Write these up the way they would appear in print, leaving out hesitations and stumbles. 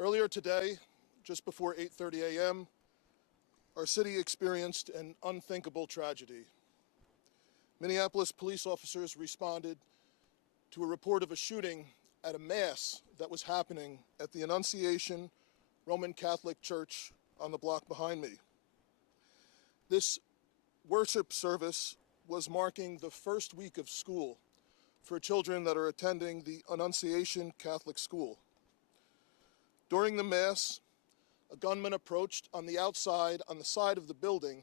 Earlier today, just before 8:30 a.m., our city experienced an unthinkable tragedy. Minneapolis police officers responded to a report of a shooting at a mass that was happening at the Annunciation Roman Catholic Church on the block behind me. This worship service was marking the first week of school for children that are attending the Annunciation Catholic School. During the Mass, a gunman approached on the side of the building,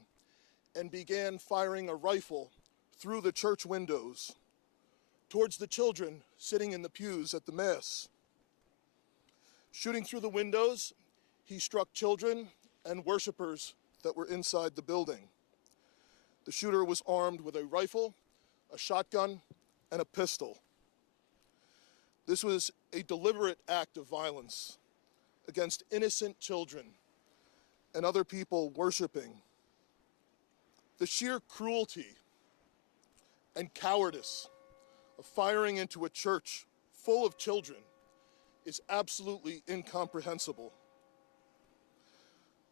and began firing a rifle through the church windows towards the children sitting in the pews at the Mass. Shooting through the windows, he struck children and worshipers that were inside the building. The shooter was armed with a rifle, a shotgun, and a pistol. This was a deliberate act of violence against innocent children and other people worshiping. The sheer cruelty and cowardice of firing into a church full of children is absolutely incomprehensible.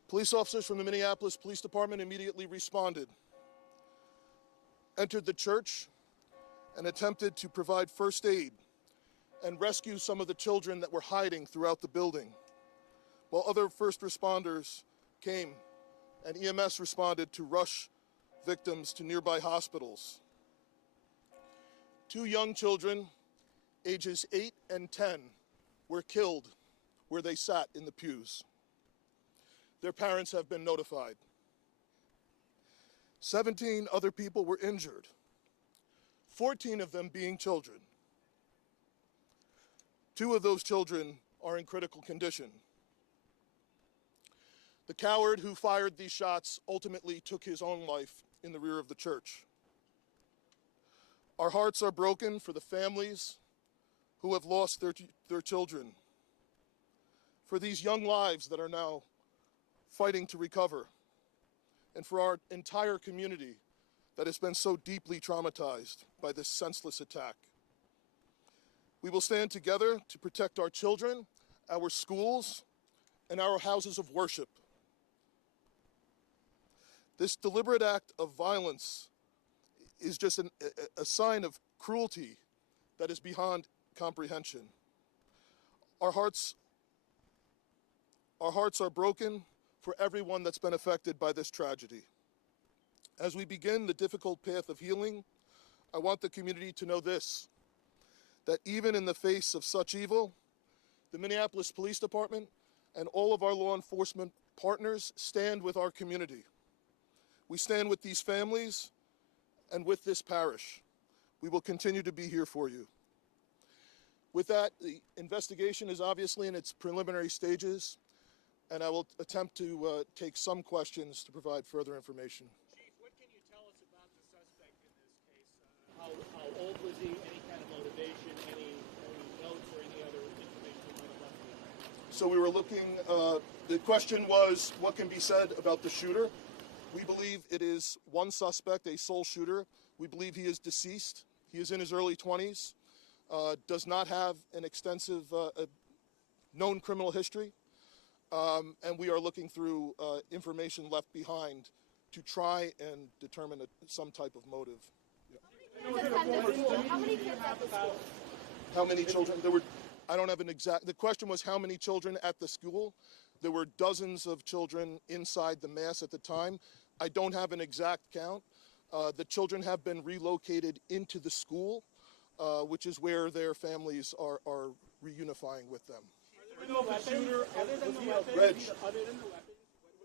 Police officers from the Minneapolis Police Department immediately responded, entered the church, and attempted to provide first aid and rescue some of the children that were hiding throughout the building, while other first responders came and EMS responded to rush victims to nearby hospitals. 2 young children, ages 8 and 10, were killed where they sat in the pews. Their parents have been notified. 17 other people were injured, 14 of them being children. 2 of those children are in critical condition. The coward who fired these shots ultimately took his own life in the rear of the church. Our hearts are broken for the families who have lost their children, for these young lives that are now fighting to recover, and for our entire community that has been so deeply traumatized by this senseless attack. We will stand together to protect our children, our schools, and our houses of worship. This deliberate act of violence is just a sign of cruelty that is beyond comprehension. Our hearts are broken for everyone that's been affected by this tragedy. As we begin the difficult path of healing, I want the community to know this, that even in the face of such evil, the Minneapolis Police Department and all of our law enforcement partners stand with our community. We stand with these families and with this parish. We will continue to be here for you. With that, the investigation is obviously in its preliminary stages, and I will attempt to take some questions to provide further information. Chief, what can you tell us about the suspect in this case? How old was he? Any kind of motivation? Any notes or any other information you might have left behind? So we were looking, the question was, what can be said about the shooter? We believe it is one suspect, a sole shooter. We believe he is deceased. He is in his early 20s, does not have an extensive known criminal history, and we are looking through information left behind to try and determine some type of motive. Yeah. How many kids at the school? How many children? I don't have an exact, the question was how many children at the school. There were dozens of children inside the Mass at the time. I don't have an exact count. The children have been relocated into the school, which is where their families are reunifying with them. Other than the weapons, Reg. was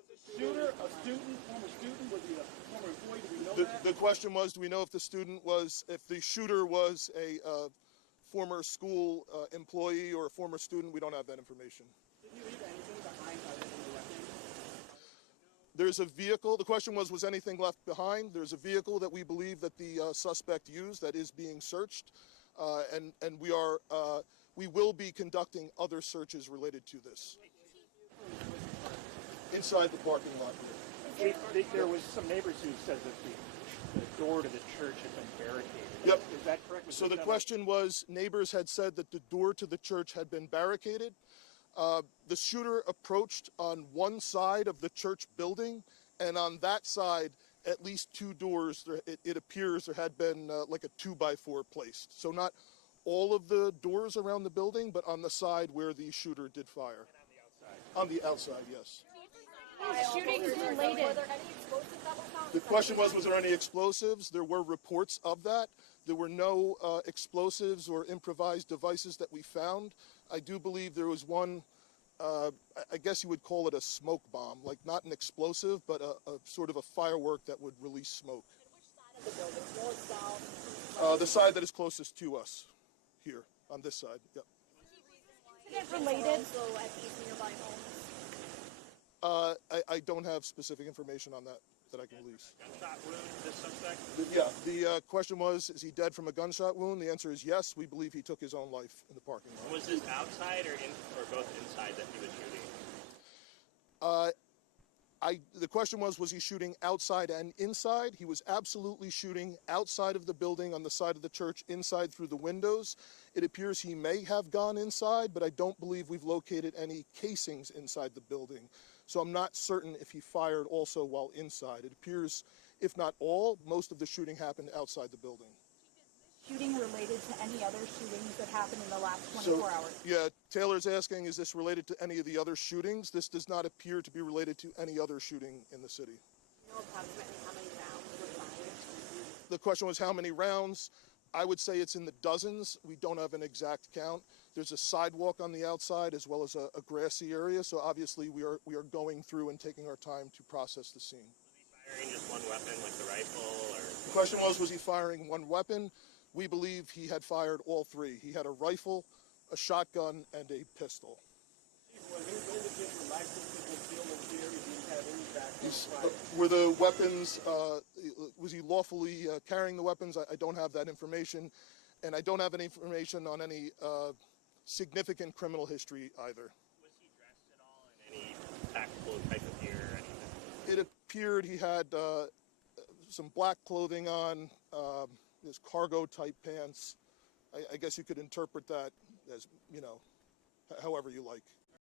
the shooter a student, former student? Was he a former employee? Do we know that? The question was, do we know if the shooter was a former school employee or a former student? We don't have that information. Did he leave anything behind other than the weapons? There's a vehicle. The question was anything left behind? There's a vehicle that we believe that the suspect used that is being searched, and we will be conducting other searches related to this. Inside the parking lot here. There was some neighbors who said that the door to the church had been barricaded. Yep. Is that correct? So the question was, neighbors had said that the door to the church had been barricaded. The shooter approached on one side of the church building, and on that side, at least two doors, it appears there had been like a 2x4 placed. So not all of the doors around the building, but on the side where the shooter did fire. On the outside, yes. Shootings related. Were there any explosives that were found? The question was there any explosives? There were reports of that. There were no explosives or improvised devices that we found. I do believe there was one, I guess you would call it a smoke bomb, like not an explosive, but a sort of a firework that would release smoke. And which side of the building? North, south? The side that is closest to us, here, on this side, yep. Incident related? Also at these nearby homes? I don't have specific information on that I can release. Gunshot wound, this suspect? Yeah, the question was, is he dead from a gunshot wound? The answer is yes. We believe he took his own life in the parking lot. Was this outside or both inside that he was shooting? The question was he shooting outside and inside? He was absolutely shooting outside of the building on the side of the church, inside through the windows. It appears he may have gone inside, but I don't believe we've located any casings inside the building. So I'm not certain if he fired also while inside. It appears, if not all, most of the shooting happened outside the building. Shooting related to any other shootings that happened in the last 24 hours? Yeah, Taylor's asking, is this related to any of the other shootings? This does not appear to be related to any other shooting in the city. You know approximately how many rounds were fired? The question was how many rounds? I would say it's in the dozens. We don't have an exact count. There's a sidewalk on the outside as well as a grassy area, so obviously we are going through and taking our time to process the scene. Was he firing just one weapon, like the rifle, or? The question was he firing one weapon? We believe he had fired all three. He had a rifle, a shotgun, and a pistol. Were the weapons, was he lawfully carrying the weapons? I don't have that information, and I don't have any information on any significant criminal history either. Was he dressed at all in any tactical type of gear or anything? It appeared he had some black clothing on, his cargo-type pants. I guess you could interpret that as, you know, however you like.